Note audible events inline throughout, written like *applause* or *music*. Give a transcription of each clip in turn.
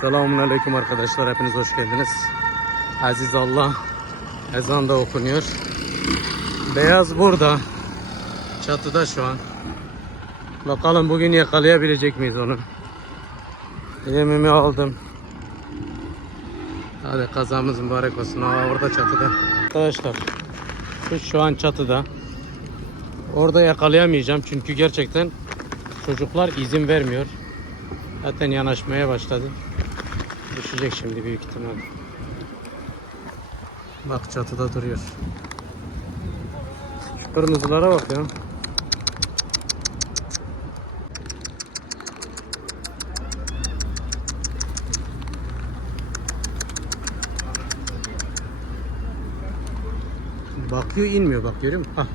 Selamun Aleyküm arkadaşlar. Hepiniz hoş geldiniz. Aziz Allah. Ezan da okunuyor. Beyaz burada. Çatıda şu an. Bakalım bugün yakalayabilecek miyiz onu? Yemimi aldım. Hadi kazamız mübarek olsun. Aa, orada çatıda. Arkadaşlar kuş şu an çatıda. Orada yakalayamayacağım çünkü gerçekten çocuklar izin vermiyor. Zaten yanaşmaya başladı. Düşecek şimdi büyük ihtimal. Bak çatıda duruyor. Şu kırmızılara bak ya. Bakıyor inmiyor bak görüyor musun? Ah.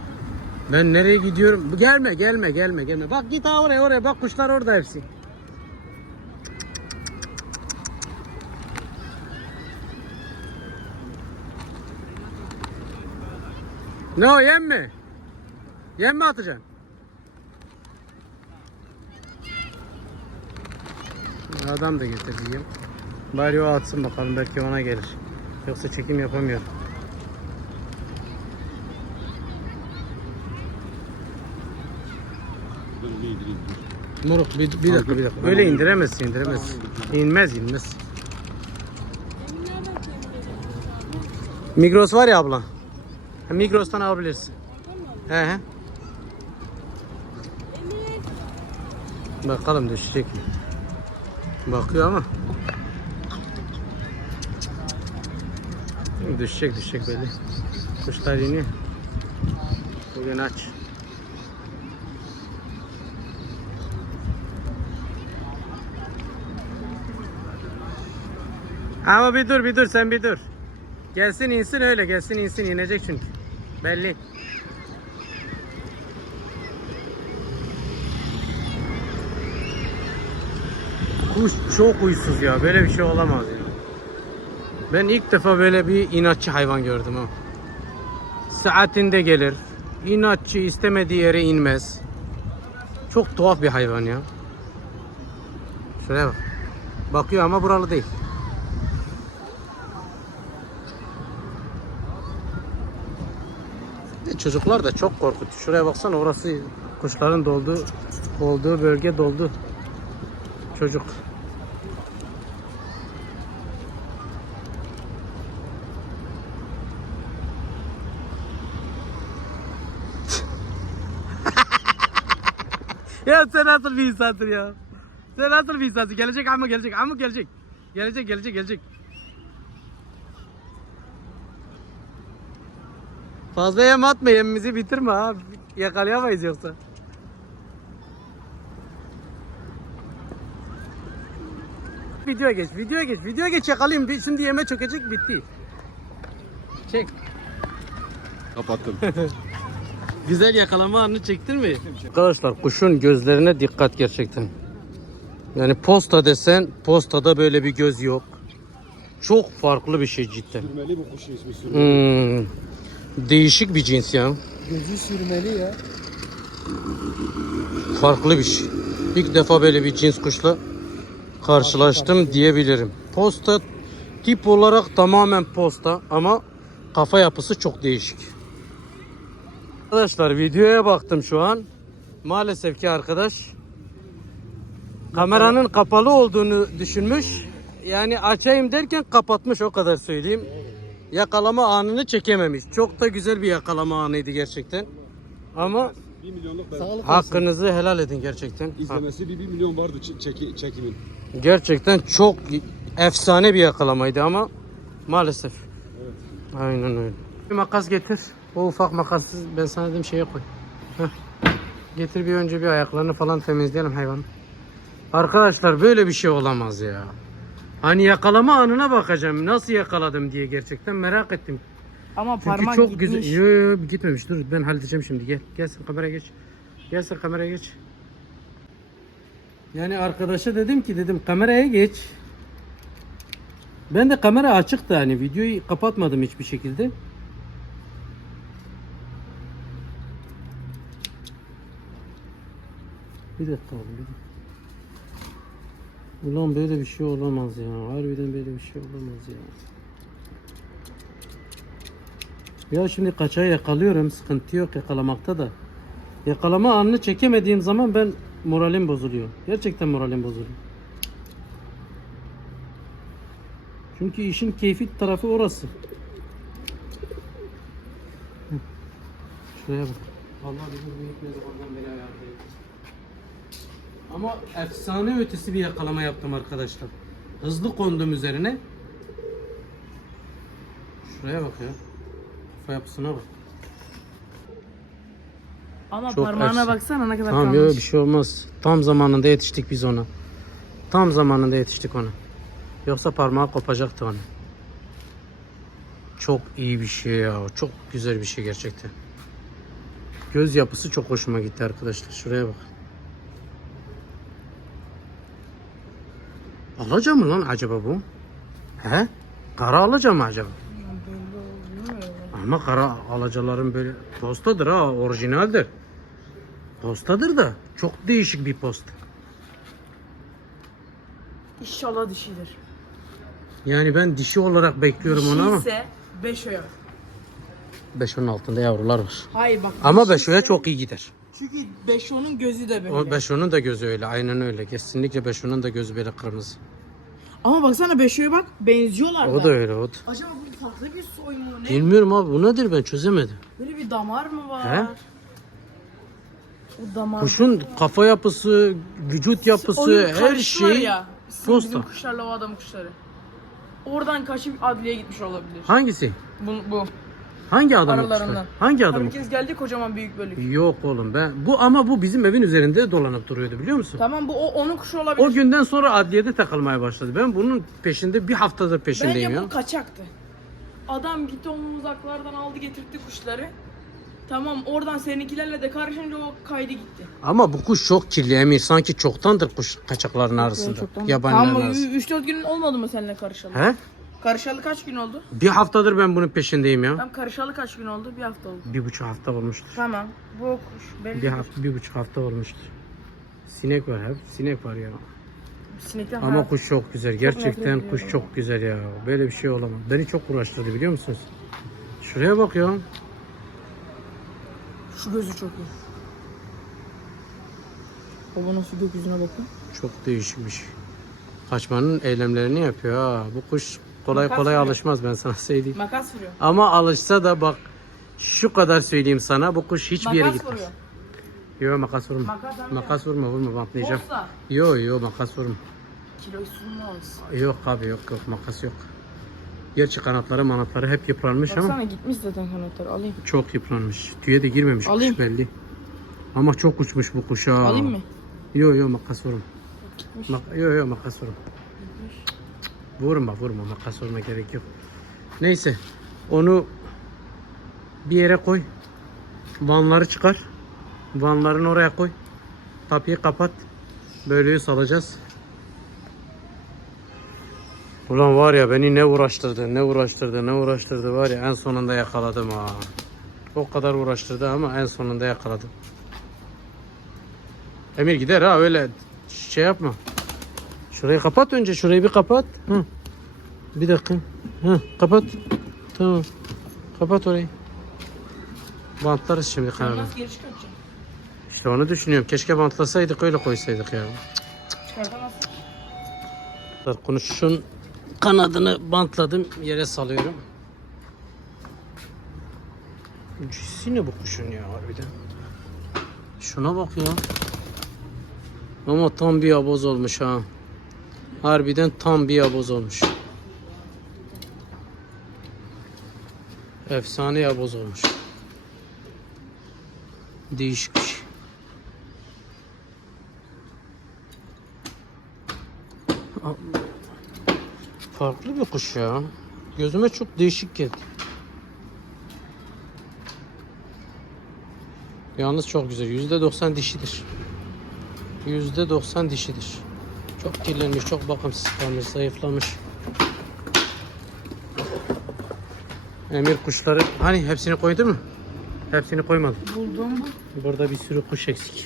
Ben nereye gidiyorum? Gelme gelme gelme gelme. Bak git oraya oraya bak kuşlar orada hepsi. Ne o yem mi? Yem mi atacaksın? Adam da getireceğim. Bari o atsın bakalım belki ona gelir. Yoksa çekim yapamıyorum. Moruk bir, bir dakika bir dakika. Öyle indiremezsin indiremezsin. İnmez inmez. Migros var ya abla. Migros'tan alabilirsin. He he. Bakalım düşecek mi? Bakıyor ama. Düşecek düşecek belli. Kuşlar iniyor. Bugün aç. Ama bir dur bir dur sen bir dur. Gelsin insin öyle gelsin insin inecek çünkü. Belli. Kuş çok uysuz ya. Böyle bir şey olamaz ya. Ben ilk defa böyle bir inatçı hayvan gördüm ha. Saatinde gelir. İnatçı istemediği yere inmez. Çok tuhaf bir hayvan ya. Şuraya bak. Bakıyor ama buralı değil. E, Çocuklar da çok korkutucu. Şuraya baksana orası kuşların dolduğu olduğu bölge doldu. Çocuk. *laughs* ya sen nasıl bir insansın ya? Sen nasıl bir insansın? Gelecek ama gelecek ama gelecek. Gelecek gelecek gelecek. Fazla yem atma yemimizi bitirme ha. Yakalayamayız yoksa. Videoya geç, videoya geç, videoya geç yakalayayım. Şimdi yeme çökecek bitti. Çek. Kapattım. *laughs* Güzel yakalama anını çektin mi? Arkadaşlar kuşun gözlerine dikkat gerçekten. Yani posta desen postada böyle bir göz yok. Çok farklı bir şey cidden. Sürmeli bu kuş ismi sürmeli. Hmm, değişik bir cins ya. Gözü sürmeli ya. Farklı bir şey. İlk defa böyle bir cins kuşla karşılaştım diyebilirim. Posta tip olarak tamamen posta ama kafa yapısı çok değişik. Arkadaşlar videoya baktım şu an. Maalesef ki arkadaş kameranın kapalı olduğunu düşünmüş. Yani açayım derken kapatmış o kadar söyleyeyim. Yakalama anını çekememiş. Çok da güzel bir yakalama anıydı gerçekten. Ama 1 milyonluk ben. Sağlık olsun. hakkınızı helal edin gerçekten. İzlemesi bir 1 milyon vardı çeki, çekimin. Gerçekten çok efsane bir yakalamaydı ama maalesef. Evet. Aynen öyle. Bir makas getir. O ufak makası ben sana dedim şeye koy. Heh. Getir bir önce bir ayaklarını falan temizleyelim hayvanın. Arkadaşlar böyle bir şey olamaz ya. Hani yakalama anına bakacağım. Nasıl yakaladım diye gerçekten merak ettim. Ama Çünkü parmak çok gitmiş. güzel. Yo, yo, gitmemiş. Dur ben halledeceğim şimdi. Gel. Gelsin kameraya geç. Gelsin kameraya geç. Yani arkadaşa dedim ki dedim kameraya geç. Ben de kamera açıktı hani videoyu kapatmadım hiçbir şekilde. Bir dakika oğlum. bir dakika. Ulan böyle bir şey olamaz ya. Harbiden böyle bir şey olamaz ya. Ya şimdi kaçağı yakalıyorum. Sıkıntı yok yakalamakta da. Yakalama anını çekemediğim zaman ben moralim bozuluyor. Gerçekten moralim bozuluyor. Çünkü işin keyfi tarafı orası. Şuraya bak. Allah bilir bu hikmeti oradan beri ayarlayın. Ama efsane ötesi bir yakalama yaptım arkadaşlar. Hızlı kondum üzerine. Şuraya bak ya. Kafa yapısına bak. Ama Çok parmağına efsane. baksana ne kadar Tamam kalmış. yok bir şey olmaz. Tam zamanında yetiştik biz ona. Tam zamanında yetiştik ona. Yoksa parmağı kopacaktı ona. Çok iyi bir şey ya. Çok güzel bir şey gerçekten. Göz yapısı çok hoşuma gitti arkadaşlar. Şuraya bak. Alaca mı lan acaba bu? He? Kara alaca mı acaba? Ama kara alacaların böyle postadır ha, orijinaldir. Postadır da çok değişik bir post. İnşallah dişidir. Yani ben dişi olarak bekliyorum onu ama Dişiyse 5 oya. 5'in altında yavrular var. Hayır bak. Ama dişiyse- 5'e çok iyi gider. Çünkü 5 onun gözü de böyle. O 5'in da gözü öyle, aynen öyle. Kesinlikle 5'in da gözü böyle kırmızı. Ama baksana 5 bak benziyorlar O da öyle, o da. Acaba bu farklı bir soy mu ne? Bilmiyorum abi bu nedir ben çözemedim. Böyle bir damar mı var? He? Bu damar. Kuşun kafa yapısı, vücut yapısı, Oyun her karıştılar şey. ya. Bizim posta. kuşlarla o adamın kuşları. Oradan kaçıp adliyeye gitmiş olabilir. Hangisi? Bu, bu. Hangi adamın Aralarından. Hangi adamın? Herkes geldi kocaman büyük bölük. Yok oğlum ben bu ama bu bizim evin üzerinde dolanıp duruyordu biliyor musun? Tamam bu o, onun kuşu olabilir. O günden sonra adliyede takılmaya başladı. Ben bunun peşinde bir haftadır peşindeyim Bence ya. bu kaçaktı. Adam gitti onu uzaklardan aldı getirtti kuşları. Tamam oradan seninkilerle de karışınca o kaydı gitti. Ama bu kuş çok kirli Emir. Sanki çoktandır kuş kaçakların arasında. Yabanilerin Tamam arasında. 3-4 gün olmadı mı seninle karışalı? He? Karışalı kaç gün oldu? Bir haftadır ben bunun peşindeyim ya. Tam karışalı kaç gün oldu? Bir hafta oldu. Bir buçuk hafta olmuştur. Tamam. Bu kuş. Belli Bir hafta, bir buçuk hafta olmuştur. Sinek var hep. Sinek var ya. Sinekten Ama kuş çok güzel. Gerçekten nefret kuş çok güzel ya. Böyle bir şey olamaz. Beni çok uğraştırdı biliyor musunuz? Şuraya bak ya. Şu gözü çok iyi. Baba nasıl gökyüzüne bakın. Çok şey. Kaçmanın eylemlerini yapıyor ha. Bu kuş kolay Makas kolay mı? alışmaz ben sana söyleyeyim. Makas vuruyor. Ama alışsa da bak şu kadar söyleyeyim sana bu kuş hiçbir yere Makas gitmez. vuruyor. Yo makas vurma. Makas amca. Makas vurma vurma bantlayacağım. Posta. Yo yo makas vurma. Kiloyu sunmaz. Yok abi yok yok makas yok. Gerçi kanatları manatları hep yıpranmış ama Baksana gitmiş zaten kanatları alayım. çok yıpranmış. Tüye de girmemiş Alayım. kuş belli. Ama çok uçmuş bu kuş ha. Alayım mı? Yo yo makas vurma. Gitmiş. Mak yo yo makas vurma. Vurma vurma makas vurma gerek yok. Neyse onu bir yere koy. Vanları çıkar. Vanların oraya koy. Kapıyı kapat. Böyle salacağız. Ulan var ya beni ne uğraştırdı, ne uğraştırdı, ne uğraştırdı var ya en sonunda yakaladım ha. O kadar uğraştırdı ama en sonunda yakaladım. Emir gider ha öyle şey yapma. Şurayı kapat önce şurayı bir kapat. Hı. Bir dakika. Hı, kapat. Tamam. Kapat orayı. Bantlarız şimdi kanala. İşte onu düşünüyorum. Keşke bantlasaydık öyle koysaydık ya. Konuşun kanadını bantladım yere salıyorum. Cinsi ne bu kuşun ya harbiden. Şuna bak ya. Ama tam bir yaboz olmuş ha. Harbiden tam bir yaboz olmuş. Efsane yaboz olmuş. Değişik bir şey. Farklı bir kuş ya. Gözüme çok değişik geldi. Yalnız çok güzel. Yüzde doksan dişidir. Yüzde doksan dişidir. Çok kirlenmiş, çok bakımsız kalmış, zayıflamış. Emir kuşları, hani hepsini koydun mu? Hepsini koymadım. Buldum. Burada bir sürü kuş eksik.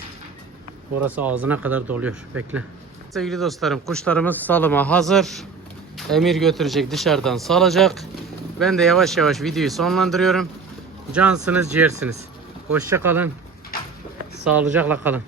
Orası ağzına kadar doluyor. Bekle. sevgili dostlarım kuşlarımız salıma hazır. Emir götürecek dışarıdan salacak. Ben de yavaş yavaş videoyu sonlandırıyorum. Cansınız ciğersiniz. Hoşça kalın. Sağlıcakla kalın.